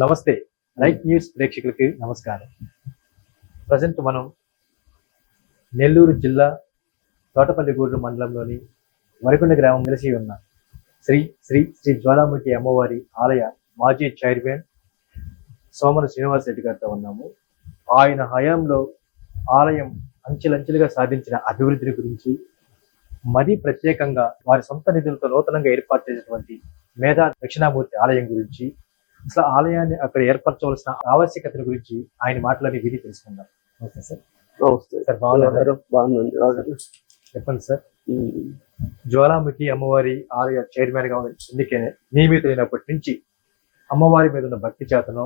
నమస్తే. Right news ప్రేక్షకులకి నమస్కారం. ప్రజెంట్ మనం నెల్లూరు జిల్లా తోటపల్లిగూడూరు మండలంలోని వరికొండ గ్రామం కలిసి ఉన్న శ్రీ శ్రీ శ్రీ జ్వాలాముఖి అమ్మవారి ఆలయ మాజీ చైర్మన్ సోమన శ్రీనివాస్ రెడ్డి గారితో ఉన్నాము. ఆయన హయాంలో ఆలయం అంచెలంచెలుగా సాధించిన అభివృద్ధిని గురించి మరీ ప్రత్యేకంగా వారి సొంత నిధులతో నూతనంగా ఏర్పాటు చేసినటువంటి మేధా దక్షిణామూర్తి ఆలయం గురించి అసలు ఆలయాన్ని అక్కడ ఏర్పరచవలసిన ఆవశ్యకతల గురించి ఆయన మాటలని విని తెలుసుకుందాం. Okay sir. సార్ బాగున్నారు. చెప్పండి సార్. జ్వాలాముఖి అమ్మవారి ఆలయ చైర్మన్గా ఎన్నికే నియమితులైనప్పటి నుంచి అమ్మవారి మీద ఉన్న భక్తి చేతను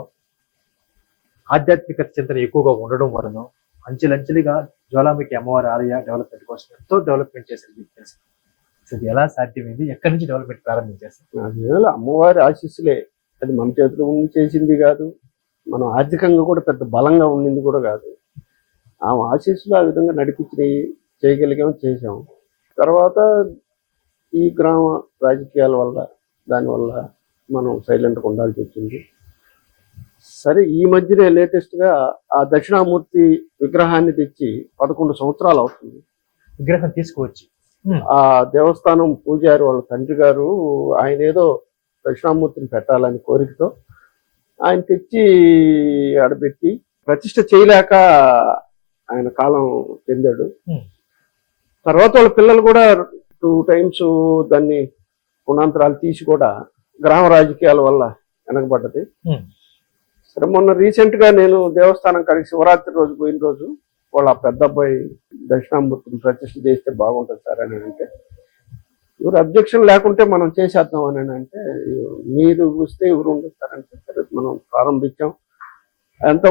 ఆధ్యాత్మిక చింతన ఎక్కువగా ఉండడం వలన అంచెలంచెలుగా జ్వాలాముఖి అమ్మవారి ఆలయ డెవలప్మెంట్ కోసం ఎంతో డెవలప్మెంట్ చేశారు మీకు తెలుసు ఇది ఎలా సాధ్యమైంది? ఎక్కడి నుంచి డెవలప్మెంట్ ప్రారంభించారు నాకేమో అమ్మవారి ఆశీస్సులే. అది మన చేతిలో ఉండి చేసింది కాదు మనం ఆర్థికంగా కూడా పెద్ద బలంగా ఉండింది కూడా కాదు. ఆమె ఆశీస్సులు ఆ విధంగా నడిపించినవి చేయగలిగాం చేసాం తర్వాత ఈ గ్రామ రాజకీయాల వల్ల దానివల్ల మనం సైలెంట్గా ఉండాల్సి వచ్చింది. సరే ఈ మధ్యనే లేటెస్ట్గా ఆ దక్షిణామూర్తి విగ్రహాన్ని తెచ్చి పదకొండు సంవత్సరాలు అవుతుంది. విగ్రహం తీసుకువచ్చి. ఆ దేవస్థానం పూజారి వాళ్ళ తండ్రి గారు ఆయన ఏదో దక్షిణామూర్తిని పెట్టాలని కోరికతో ఆయన తెచ్చి ఆడబెట్టి ప్రతిష్ట చేయలేక ఆయన కాలం చెందాడు. తర్వాత వాళ్ళ పిల్లలు కూడా టూ టైమ్స్ దాన్ని గుణాంతరాలు తీసి కూడా గ్రామ రాజకీయాల వల్ల వెనకబడ్డది. సరే మొన్న రీసెంట్గా నేను దేవస్థానం కాడికి శివరాత్రి రోజు పోయిన రోజు వాళ్ళ పెద్ద అబ్బాయి దక్షిణామూర్తిని ప్రతిష్ఠ చేస్తే బాగుంటుంది సార్ అని అంటే ఎవరు అబ్జెక్షన్ లేకుంటే మనం చేసేద్దాం అని అంటే మీరు వస్తే ఎవరు ఉండదు సార్ మనం ప్రారంభించాం.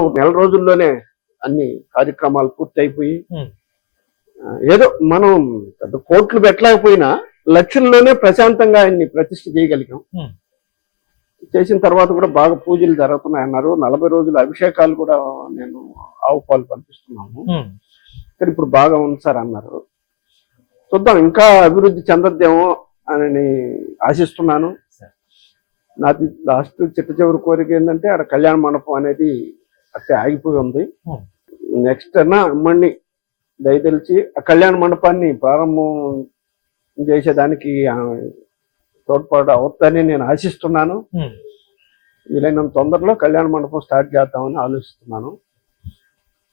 ఒక నెల రోజుల్లోనే అన్ని కార్యక్రమాలు పూర్తి అయిపోయి ఏదో మనం పెద్ద కోట్లు పెట్టలేకపోయినా లక్షల్లోనే ప్రశాంతంగా ఆయన్ని ప్రతిష్ఠ చేయగలిగాం. చేసిన తర్వాత కూడా బాగా పూజలు జరుగుతున్నాయి అన్నారు నలభై రోజుల అభిషేకాలు కూడా నేను ఆవు పాలు పంపిస్తున్నాము కానీ ఇప్పుడు బాగా ఉంది సార్ అన్నారు. చూద్దాం ఇంకా అభివృద్ధి చెందద్దేమో అని ఆశిస్తున్నాను. నాది లాస్ట్ చిట్ట చివరి కోరిక ఏంటంటే అక్కడ కళ్యాణ మండపం అనేది అట్టే ఆగిపోయి ఉంది. Hmm. నెక్స్ట్ అన్నా అమ్మని దయతెలిచి ఆ కళ్యాణ మండపాన్ని ప్రారంభం చేసేదానికి తోడ్పాటు అవుతుందని నేను ఆశిస్తున్నాను. వీలైనంత తొందరలో కళ్యాణ మండపం స్టార్ట్ చేద్దామని ఆలోచిస్తున్నాను.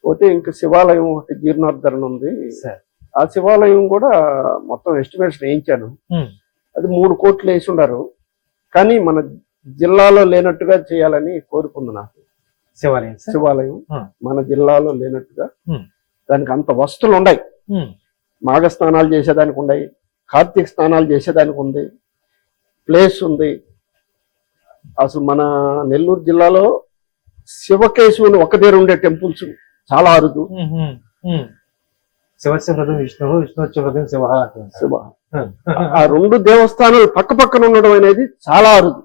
పోతే ఇంకా శివాలయం ఒకటి జీర్ణోద్ధరణ ఉంది. సార్. ఆ శివాలయం కూడా మొత్తం ఎస్టిమేషన్ వేయించాను. అది మూడు కోట్లు వేసి ఉన్నారు. కానీ మన జిల్లాలో లేనట్టుగా చేయాలని కోరుకుంది నాకు. శివాలయం శివాలయం. మన జిల్లాలో లేనట్టుగా. దానికి అంత వస్తువులు ఉన్నాయి. మాఘ స్నానాలు చేసేదానికి ఉన్నాయి. కార్తీక స్నానాలు చేసేదానికి ఉంది. ప్లేస్ ఉంది. అసలు మన నెల్లూరు జిల్లాలో శివకేశవుని ఒక దగ్గర ఉండే టెంపుల్స్ చాలా అరుదు. శివస్య హృదయం విష్ణు విష్ణు హృదయం శివ. ఆ రెండు దేవస్థానాలు పక్క పక్కన ఉండడం అనేది చాలా అరుదు.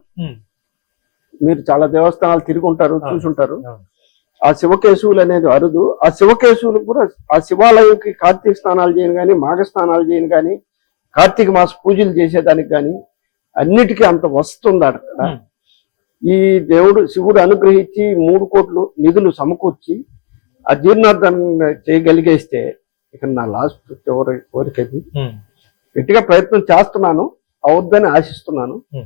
మీరు చాలా దేవస్థానాలు తిరిగి ఉంటారు. చూసుంటారు. ఆ శివకేశవులు అనేది అరుదు ఆ శివకేశవులు కూడా ఆ శివాలయంకి కార్తీక స్నానాలు చేయను కానీ మాఘ స్నానాలు చేయను కానీ కార్తీక మాస పూజలు చేసేదానికి కానీ అన్నిటికీ అంత వస్తుంది అక్కడ. ఈ దేవుడు శివుడు అనుగ్రహించి మూడు కోట్లు నిధులు సమకూర్చి ఆ జీర్ణార్థం చేయగలిగేస్తే ఇక నా లాస్ట్ చివరి కోరిక ఇది Hmm. గట్టిగా ప్రయత్నం చేస్తున్నాను అవుద్దని ఆశిస్తున్నాను Hmm.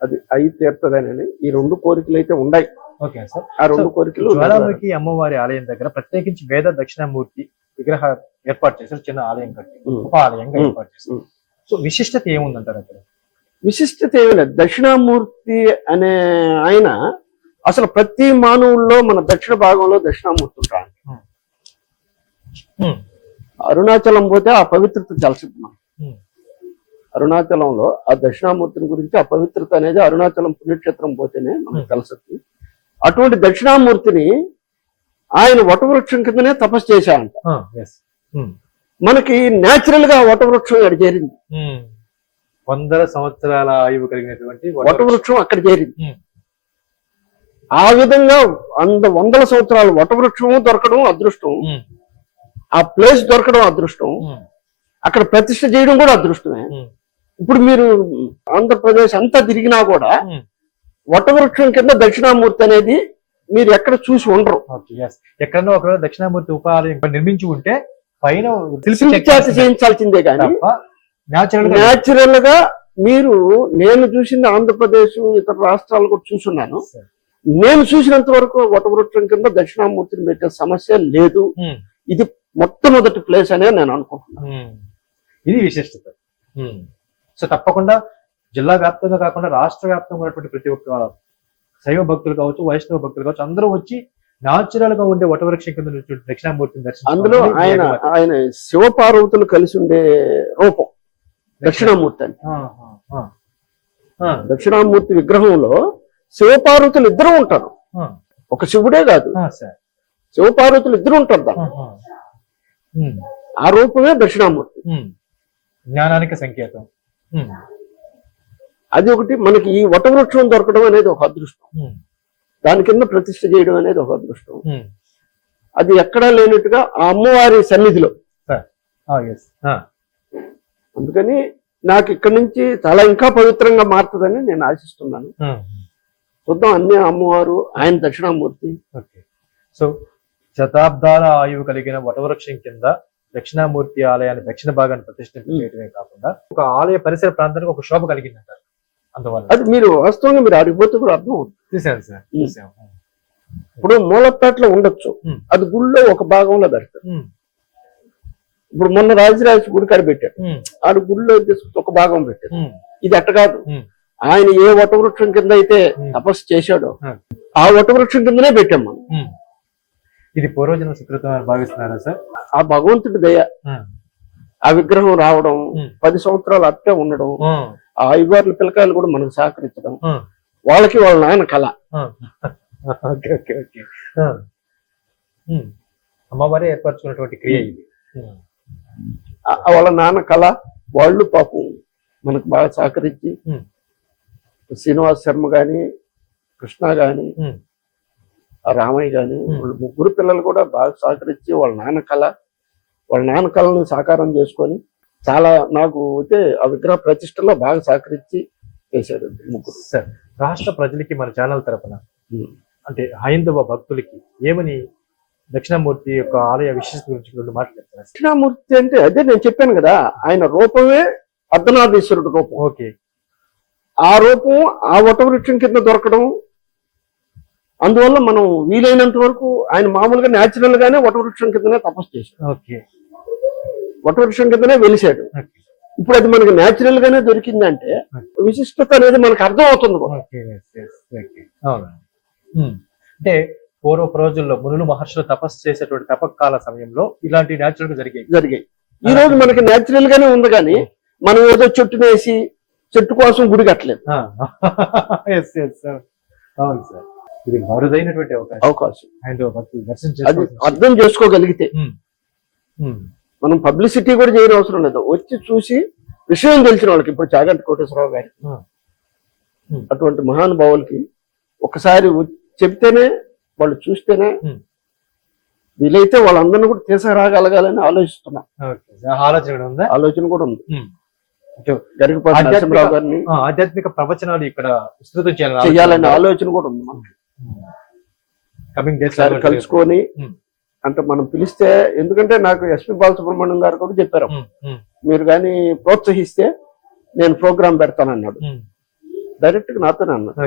అది అయి తీరుతుందని ఈ రెండు కోరికలు అయితే ఉన్నాయి ఓకే సార్ ఆ రెండు కోరికలు జ్వాలాముఖి అమ్మవారి ఆలయం దగ్గర ప్రత్యేకించి వేద దక్షిణామూర్తి విగ్రహ ఏర్పాటు చేశారు చిన్న ఆలయం కట్టి ఉమ్. ఉప ఆలయంగా. ఏర్పాటు చేశారు. సో విశిష్టత ఏముందంటారు అక్కడ విశిష్టత ఏమీ లేదు దక్షిణామూర్తి అనే ఆయన అసలు ప్రతి మానవుల్లో మన దక్షిణ భాగంలో దక్షిణామూర్తి ఉంటాడు ఉమ్. అరుణాచలం పోతే ఆ పవిత్రత తెలిసింది మనకి ఉమ్. అరుణాచలంలో ఆ దక్షిణామూర్తిని గురించి ఆ పవిత్రత అనేది అరుణాచలం పుణ్యక్షేత్రం పోతేనే మనకు Hmm. తెలుస్తుంది అటువంటి దక్షిణామూర్తిని ఆయన వటవృక్షం కిందనే తపస్సు చేశాడంట. ఉమ్. మనకి నేచురల్గా వటవృక్షం ఇక్కడ చేరింది. వందల సంవత్సరాల ఆయువు కలిగినటువంటి వట- వటవృక్షం అక్కడ చేరింది Hmm. ఆ విధంగా వంద వందల సంవత్సరాలు వటవృక్షము దొరకడం అదృష్టం. ఆ ప్లేస్ దొరకడం అదృష్టం. అక్కడ ప్రతిష్ఠ చేయడం కూడా అదృష్టమే. ఇప్పుడు మీరు ఆంధ్రప్రదేశ్ అంతా తిరిగినా కూడా. వటవృక్షం కింద దక్షిణామూర్తి అనేది మీరు ఎక్కడ చూసి ఉండరు. ఎక్కడన్నా ఒకవేళ దక్షిణామూర్తి ఉపాలయం నిర్మించి ఉంటే పైన చేయించాల్సిందే కానీ న్యాచురల్గా మీరు నేను చూసింది ఆంధ్రప్రదేశ్ ఇతర రాష్ట్రాలు కూడా చూసున్నాను. నేను చూసినంత వరకు వటవృక్షం కింద దక్షిణామూర్తిని పెట్టే సమస్య లేదు. ఇది మొట్టమొదటి ప్లేస్ అనే నేను అనుకుంటున్నాను. ఇది విశిష్టత. సో తప్పకుండా జిల్లా వ్యాప్తంగా కాకుండా రాష్ట్ర వ్యాప్తంగా ఉన్నటువంటి ప్రతి ఒక్క శైవ భక్తులు కావచ్చు వైష్ణవ భక్తులు కావచ్చు అందరూ వచ్చి న్యాచురల్గా ఉండే వటవృక్షం కింద నుంచి దక్షిణామూర్తిని అందులో. ఆయన ఆయన శివపార్వతులు కలిసి ఉండే రూపం. దక్షిణామూర్తి అని. దక్షిణామూర్తి విగ్రహంలో శివపార్వతులు ఇద్దరు ఉంటారు. ఒక శివుడే కాదు. శివపార్వతులు ఇద్దరు ఉంటారు దాంట్లో. ఆ, రూపమే దక్షిణామూర్తి. జ్ఞానానికి సంకేతం. అది ఒకటి మనకి ఈ వటవృక్షం దొరకడం అనేది ఒక అదృష్టం. దాని కింద ప్రతిష్ఠ చేయడం అనేది ఒక అదృష్టం. అది ఎక్కడా లేనట్టుగా ఆ అమ్మవారి సన్నిధిలో. అందుకని నాకు ఇక్కడి నుంచి చాలా ఇంకా పవిత్రంగా మారుతుందని నేను ఆశిస్తున్నాను. చూద్దాం అన్ని అమ్మవారు ఆయన దక్షిణామూర్తి. సో శతాబ్దాల ఆయువు కలిగిన వటవృక్షం కింద దక్షిణామూర్తి ఆలయాన్ని దక్షిణ భాగాన్ని ప్రతిష్ఠించడమే కాకుండా ఒక ఆలయ పరిసర ప్రాంతానికి ఒక శోభ కలిగిందంటారు. అందువల్ల అది మీరు వాస్తవంగా మీరు అడిగిపోతే కూడా అర్థం చూసాను సార్ చూసాం ఇప్పుడు మూలపేటలో ఉండొచ్చు. అది గుళ్ళో ఒక భాగంలో పెడతారు ఇప్పుడు మొన్న రాజరాజ గుడి కాడ పెట్టారు. ఉమ్, ఆడు గుళ్ళో ఒక భాగం పెట్టారు. ఉమ్, ఇది అట్ట కాదు. ఆయన ఏ వటవృక్షం కింద అయితే. తపస్సు చేశాడో. ఆ వటవృక్షం కిందనే పెట్టాం మనం. ఇది పూర్వజన్మ సుకృతం అని భావిస్తున్నారా సార్ ఆ భగవంతుడి దయ ఆ విగ్రహం రావడం. పది సంవత్సరాలు అట్టే ఉండడం ఆ ఐదారుల పిల్లకాయలు కూడా మనకు సహకరించడం వాళ్ళకి వాళ్ళ నాన్న కళ. Okay okay okay. అమ్మవారే ఏర్పరచుకున్నటువంటి క్రియ ఇది వాళ్ళ నాన్న కళ వాళ్ళు పాపం మనకు బాగా సహకరించి. శ్రీనివాస్ శర్మ గాని కృష్ణ. ఆ రామయ్య గాని ఉమ్. వాళ్ళ ముగ్గురు పిల్లలు కూడా బాగా సహకరించి వాళ్ళ నాన్న కళ వాళ్ళ నాన్న కళను సాకారం చేసుకొని చాలా నాకు అయితే ఆ విగ్రహ ప్రతిష్టలో బాగా సహకరించి చేశాడు ముగ్గురు సార్ రాష్ట్ర ప్రజలకి మన ఛానల్ తరపున. అంటే హైందవ భక్తులకి ఏమని దక్షిణామూర్తి యొక్క ఆలయ విశిష్టత గురించి రెండు మాట్లాడుతున్నారు దక్షిణామూర్తి అంటే అదే నేను చెప్పాను కదా ఆయన రూపమే అర్ధనాథేశ్వరుడు రూపం ఓకే ఆ రూపం ఆ వటవృక్షం కింద దొరకడం అందువల్ల మనం వీలైనంత వరకు ఆయన మామూలుగా న్యాచురల్ గానే వటవృక్షం కిందనే తపస్సు చేశాడు. ఓకే. వటవృక్షం కిందనే వెలిశాడు. ఇప్పుడు అది మనకి న్యాచురల్ గానే దొరికిందంటే విశిష్టత అనేది మనకు అర్థం అవుతుంది ఉమ్. అంటే పూర్వపు రోజుల్లో మునులు మహర్షులు తపస్సు చేసేటువంటి తపకాల సమయంలో ఇలాంటి న్యాచురల్గా జరిగాయి. జరిగాయి. ఈ రోజు మనకి న్యాచురల్ గానే ఉంది కానీ మనం ఏదో చెట్టు వేసి చెట్టు కోసం గుడి కట్టలేదు ఎస్ అవును సార్ ఇది అరుదైనటువంటి అవకాశం. అవకాశం. అది అర్థం చేసుకోగలిగితే. మనం పబ్లిసిటీ కూడా చేయని అవసరం లేదు. వచ్చి చూసి విషయం తెలిసిన వాళ్ళకి ఇప్పుడు చాగంటి కోటేశ్వరరావు గారి. అటువంటి మహానుభావులకి ఒకసారి చెప్తేనే వాళ్ళు చూస్తేనే. వీలైతే వాళ్ళందరినీ కూడా తీసుకురాగలగాలని ఆలోచిస్తున్నా. ఆలోచన కూడా ఉందా? ఆలోచన కూడా ఉంది. ఆధ్యాత్మిక- ప్రవచనాలు ఇక్కడ విస్తృతం చేయాలని ఆలోచన కూడా ఉంది మనకి. కమింగ్ డేస్ ఒకసారి కలుసుకొని. అంటే మనం పిలిస్తే ఎందుకంటే నాకు ఎస్పి బాలసుబ్రహ్మణ్యం గారు కూడా చెప్పారు. మీరు కానీ ప్రోత్సహిస్తే నేను ప్రోగ్రాం పెడతానన్నాడు. డైరెక్ట్గా నాతోనే అన్నాడు.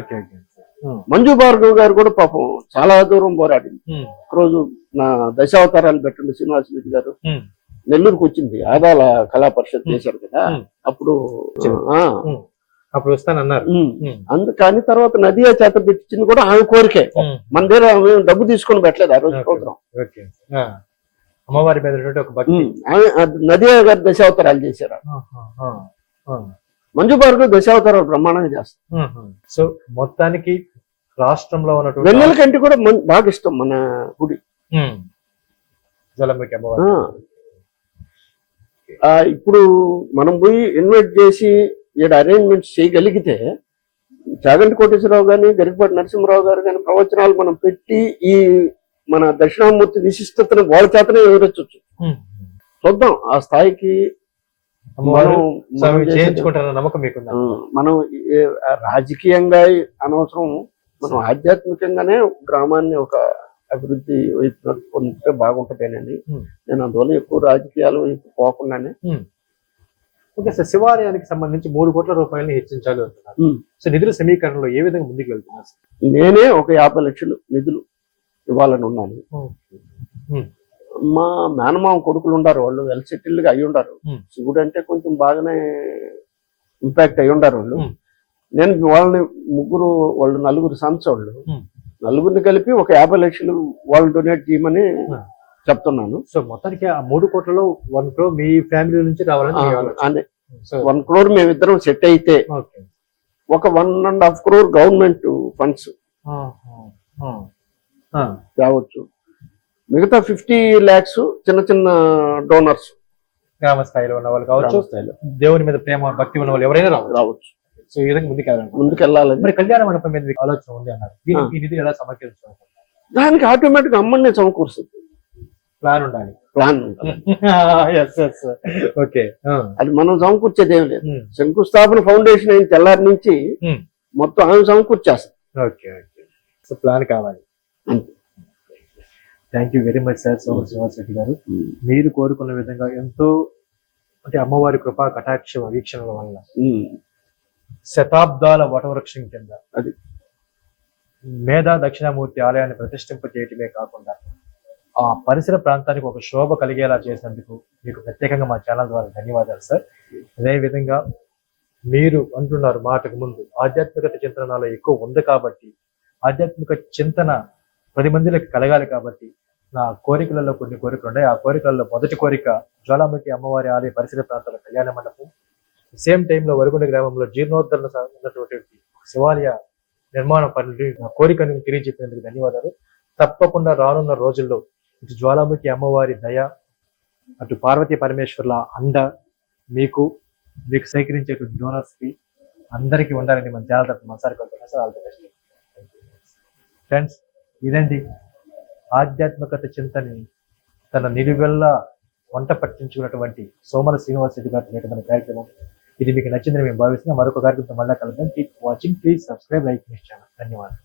మంజు భార్గవ్ గారు కూడా పాపం చాలా దూరం పోరాడింది. రోజు నా దశావతారాలు పెట్టండి శ్రీనివాస రెడ్డి గారు. నెల్లూరుకు వచ్చింది. ఆదాల కళా పరిషత్. చేశారు కదా. అప్పుడు అప్పుడు వస్తానన్నారు ఉమ్. ఉమ్. అందు కానీ తర్వాత నదియా చేత పెట్టించింది కూడా ఆమె కోరికే. మన దగ్గర డబ్బు తీసుకొని పెట్టలేదు ఆ రోజు. ప్రోగ్రాం. అమ్మవారి మీద ఒక భక్తి నదియా గారు దశావతారాలు చేశారు. మంజు భార్గవ్ దశావతారాలు బ్రహ్మాండంగా చేస్తారు. సో మొత్తానికి రాష్ట్రంలో ఉన్నటువంటి వెన్నెల కంటి కూడా బాగా ఇష్టం మన గుడి అమ్మవారి ఇప్పుడు మనం పోయి ఇన్వైట్ చేసి ఈడ అరేంజ్మెంట్స్ చేయగలిగితే చాగంటి కోటేశ్వరరావు గాని గరికపాటి నరసింహరావు గారు కానీ ప్రవచనాలు మనం పెట్టి ఈ మన దక్షిణామూర్తి విశిష్టతను వాళ్ళ చేతనే వివరించవచ్చు. చూద్దాం. ఆ స్థాయికి మనం మనం రాజకీయంగా అనవసరం మనం ఆధ్యాత్మికంగానే గ్రామాన్ని ఒక అభివృద్ధి వైపు నడుపుకుంటే బాగుంటుందేనండి. నేను అందువల్ల ఎక్కువ రాజకీయాలు పోకుండానే ఓకే సార్ శివాలయానికి సంబంధించి మూడు కోట్ల రూపాయలని హెచ్చించాలి అంటున్నారు. సో నిధుల సమీకరణలో ఏ విధంగా ముందుకు వెళ్తున్నారు సార్? నేనే ఒక యాభై లక్షలు నిధులు ఇవ్వాలని ఉన్నాను మా మేనమామ కొడుకులు ఉండారు వాళ్ళు వెల్ సెటిల్డ్గా అయి ఉండారు. శివుడు అంటే కొంచెం బాగానే ఇంపాక్ట్ అయి ఉండారు వాళ్ళు. నేను వాళ్ళని ముగ్గురు వాళ్ళు నలుగురు సన్స్ వాళ్ళు. నలుగురిని కలిపి ఒక యాభై లక్షలు వాళ్ళు డొనేట్ చేయమని. చెప్తున్నాను. సో మొత్తానికి ఆ మూడు కోట్లలో వన్ క్రో మీ ఫ్యామిలీ నుంచి రావాలని వన్ క్రోర్ మేమిద్దరం సెట్ అయితే ఓకే. ఒక one and half crore government funds తేవచ్చు మిగతా ఫిఫ్టీ ల్యాక్స్ చిన్న చిన్న డోనర్స్ గ్రామ స్థాయిలో ఉన్న వాళ్ళు కావచ్చు దేవుని మీద ప్రేమ భక్తి ఉన్న వాళ్ళు ఎవరైనా రావచ్చు. రావచ్చు. సో ఈ విధంగా ముందుకు వెళ్ళాలి ముందుకు వెళ్ళాలని మరి కళ్యాణ మండపం మీద ఆలోచన ఉంది అన్నారు. దీనికి ఈ నిధి ఎలా సమర్పించాలి దానికి ఆటోమేటిక్ అమ్మనే సమకూరుస్తుంది. ప్లాన్ ఉండాలి. ప్లాన్ ఓకే అది మనం సమకూర్చేది ఏం లేదు. శంకుస్థాపన ఫౌండేషన్ అయిన తెల్లారి నుంచి Hmm. మొత్తం ఆమె సమకూర్చేస్తాం ఓకే ఓకే సో ప్లాన్ కావాలి. అంతే. Thank you very much sir Soma Srinivas Reddy garu. మీరు కోరుకున్న విధంగా ఎంతో అంటే అమ్మవారి కృపా కటాక్ష వీక్షణల వల్ల Hmm. శతాబ్దాల వటవృక్షం కింద అది. మేధా దక్షిణామూర్తి ఆలయాన్ని ప్రతిష్ఠింప చేయటమే కాకుండా ఆ పరిసర ప్రాంతానికి ఒక శోభ కలిగేలా చేసినందుకు మీకు ప్రత్యేకంగా మా ఛానల్ ద్వారా ధన్యవాదాలు సార్ అదేవిధంగా మీరు అంటున్నారు మాటకు ముందు ఆధ్యాత్మికత చింతన నాలో ఎక్కువ ఉంది కాబట్టి ఆధ్యాత్మిక చింతన పది మందిలకు కలగాలి కాబట్టి నా కోరికలలో కొన్ని కోరికలు ఉన్నాయి. ఆ కోరికలలో మొదటి కోరిక జ్వాలాముఖి అమ్మవారి ఆలయ పరిసర ప్రాంతాల కళ్యాణ మండపం. సేమ్ టైంలో వరుగుండ గ్రామంలో జీర్ణోద్ధరణ ఉన్నటువంటి శివాలయ నిర్మాణ పనులు నా కోరికను తెలియజెప్పినందుకు ధన్యవాదాలు. తప్పకుండా రానున్న రోజుల్లో ఇటు జ్వాలాముఖి అమ్మవారి దయ అటు పార్వతీ పరమేశ్వర్ల అండ మీకు మీకు సేకరించేటువంటి డోనర్స్కి అందరికీ ఉండాలని మన ఛానల్ తరఫున మనసారి కోరుకుంటున్నాను sir all the best. Friends ఇదండి ఆధ్యాత్మికత చింతని తన నిలువెల్లా వంట పట్టించుకున్నటువంటి సోమల శ్రీనివాస్ రెడ్డి గారి లేఖ కార్యక్రమం. ఇది మీకు నచ్చిందని మేము భావిస్తున్నాం. మరొక కార్యక్రమంతో మళ్ళీ కలుద్దాం. Keep watching please subscribe like channel ధన్యవాదాలు.